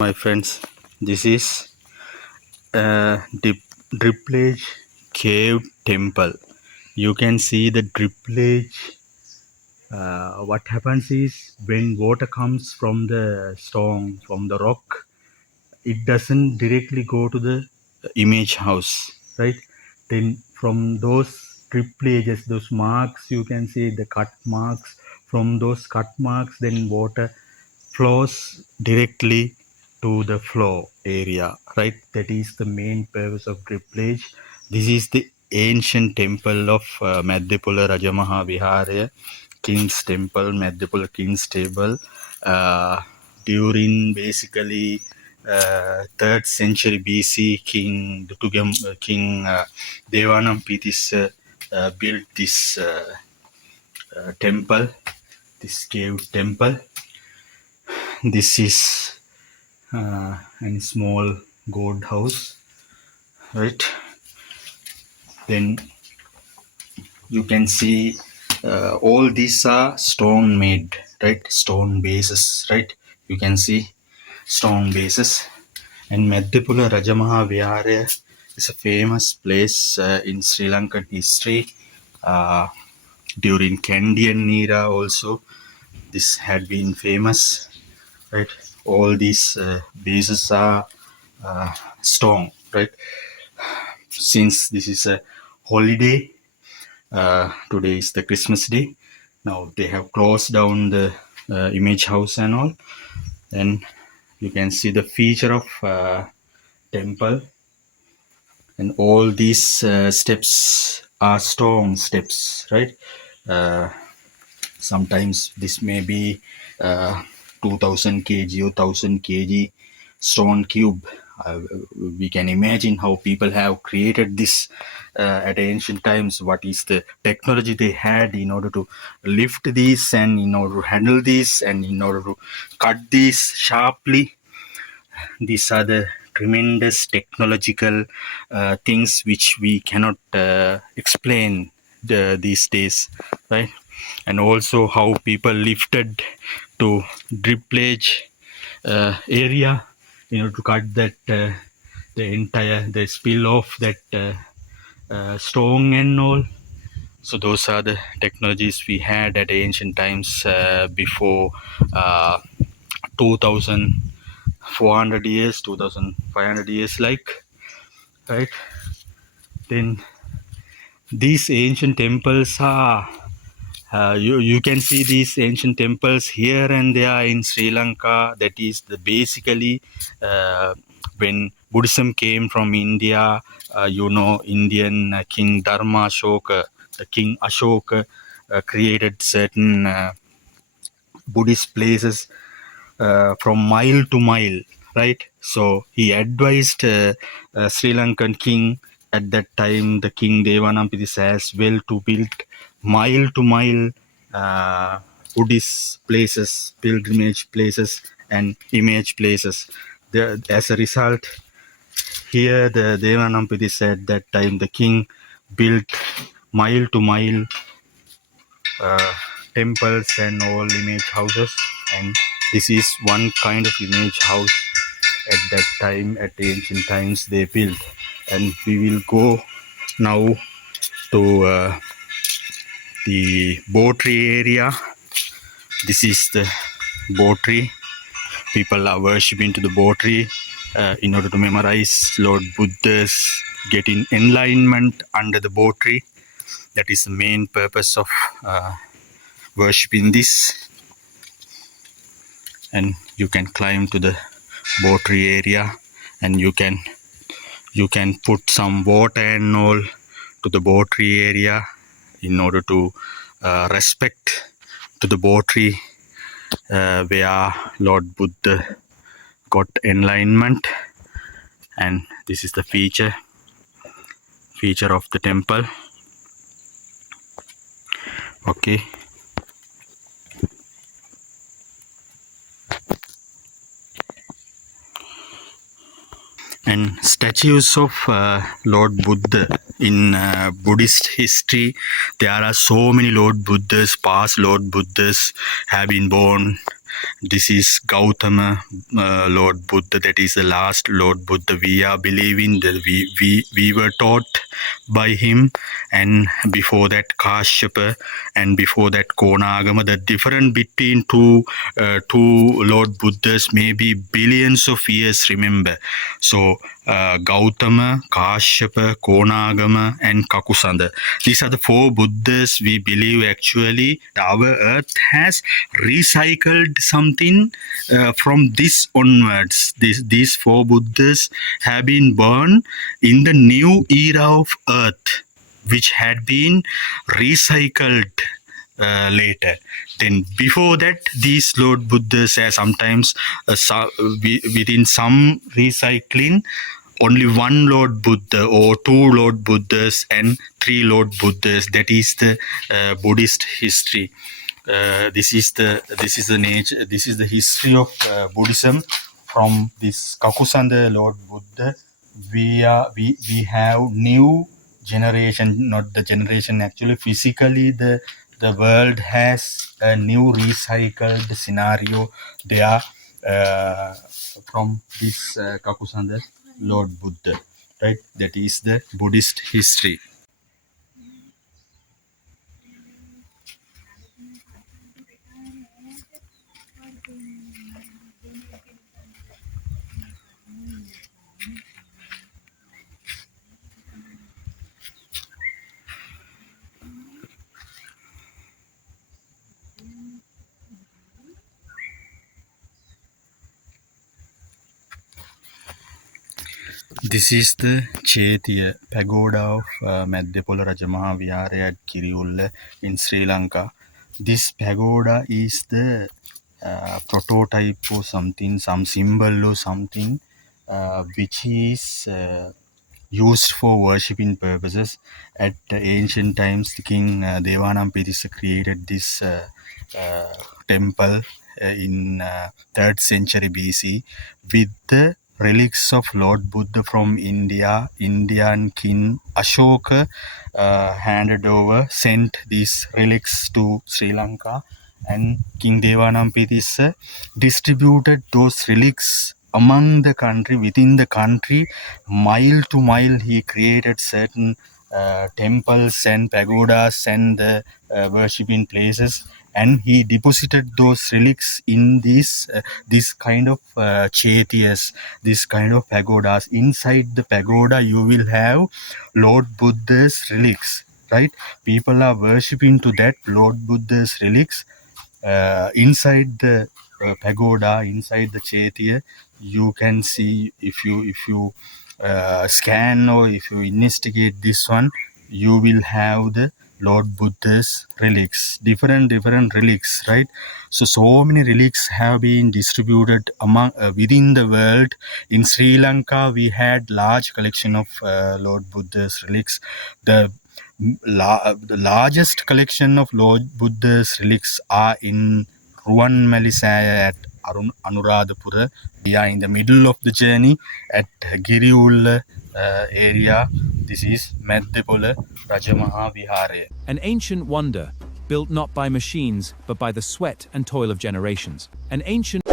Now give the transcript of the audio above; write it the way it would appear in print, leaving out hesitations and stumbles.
My friends, this is Dripplage Cave Temple. You can see the dripplage. What happens is when water comes from the stone, from the rock, it doesn't directly go to the image house, right? Then from those driplages, those marks, you can see the cut marks. From those cut marks, then water flows directly to the flow area, right? That is the main purpose of driplage. This is the ancient temple of Madhyapula Rajamaha Viharaya, King's Temple, Madhyapula King's Temple. During basically 3rd century BC, King Devanampitis built this temple, this cave temple. This is a small god house, right? Then you can see all these are stone made, right? Stone bases, right? You can see stone bases. And Madhyapula Rajamaha Viharaya is a famous place in Sri Lankan history. During Kandyan era also, this had been famous, right? All these bases are stone, right? Since this is a holiday, today is the Christmas day. Now they have closed down the image house and all. Then you can see the feature of temple, and all these steps are stone steps, right? Uh, Sometimes this may be 2000 kg or 1000 kg stone cube. We can imagine how people have created this at ancient times. What is the technology they had in order to lift these, and in order to handle this, and in order to cut these sharply. These are the tremendous technological things which we cannot explain these days, right? And also how people lifted to dripplage area in order to cut that the spill of that stone and all. So those are the technologies we had at ancient times before 2400 years, 2500 years, like, right? Then these ancient temples are you can see these ancient temples here and there in Sri Lanka. That is the basically when Buddhism came from India, Indian King Dharma Ashoka, the King Ashoka created certain Buddhist places from mile to mile, right? So he advised Sri Lankan king at that time, the King Devanampitis, as well, to build mile to mile Buddhist places, pilgrimage places, and image places. As a result, here the Devanampitis at that time, the king built mile to mile temples and all image houses, and this is one kind of image house at that time, at ancient times they built. And we will go now to the Botri area. This is the Botri. People are worshipping to the Botri in order to memorize Lord Buddha's getting enlightenment under the Botri. That is the main purpose of worshipping this. And you can climb to the Botri area, and you can put some water and all to the Botri area in order to respect to the Botri where Lord Buddha got enlightenment. And this is the feature of the temple. Okay. And statues of Lord Buddha in Buddhist history, there are so many Lord Buddhas, past Lord Buddhas have been born This is Gautama, Lord Buddha. That is the last Lord Buddha. We are believing that we were taught by him, and before that Kashyapa, and before that Konagama. The difference between two Lord Buddhas may be billions of years. Remember, so Gautama, Kashyapa, Konagama, and Kakusanda. These are the four Buddhas we believe actually our earth has recycled something from this onwards. These four Buddhas have been born in the new era of earth, which had been recycled later. Then before that, these Lord Buddhas are sometimes within some recycling, only one Lord Buddha or two Lord Buddhas and three Lord Buddhas. That is the Buddhist history. This is the nature. This is the history of Buddhism from this Kakusanda Lord Buddha. We have new generation, not the generation actually. Physically, the world has a new recycled scenario there from this Kakusanda Lord Buddha, right? That is the Buddhist history. This is the Chaitya pagoda of Madhyapola Rajamaha Vihara at Kiriulla in Sri Lanka. This pagoda is the prototype or something, some symbol or something, which is used for worshipping purposes. At ancient times, King Devanam-Pirissa created this temple in 3rd century BC with the relics of Lord Buddha from India. Indian King Ashoka sent these relics to Sri Lanka, and King Devanam-Pirissa distributed those relics among the country, within the country, mile to mile. He created certain temples and pagodas and worshipping places, and he deposited those relics in this kind of chaityas, this kind of pagodas. Inside the pagoda you will have Lord Buddha's relics, right? People are worshipping to that Lord Buddha's relics inside the pagoda, inside the chaitya. You can see, if you scan or if you investigate this one, you will have the Lord Buddha's relics, different relics, right? So many relics have been distributed among within the world. In Sri Lanka, we had large collection of Lord Buddha's relics. The largest collection of Lord Buddha's relics are in Ruwanmali at Anuradhapura. We are in the middle of the journey at Giriulla area. This is Madhyapola Rajamaha Vihara. An ancient wonder, built not by machines, but by the sweat and toil of generations. An ancient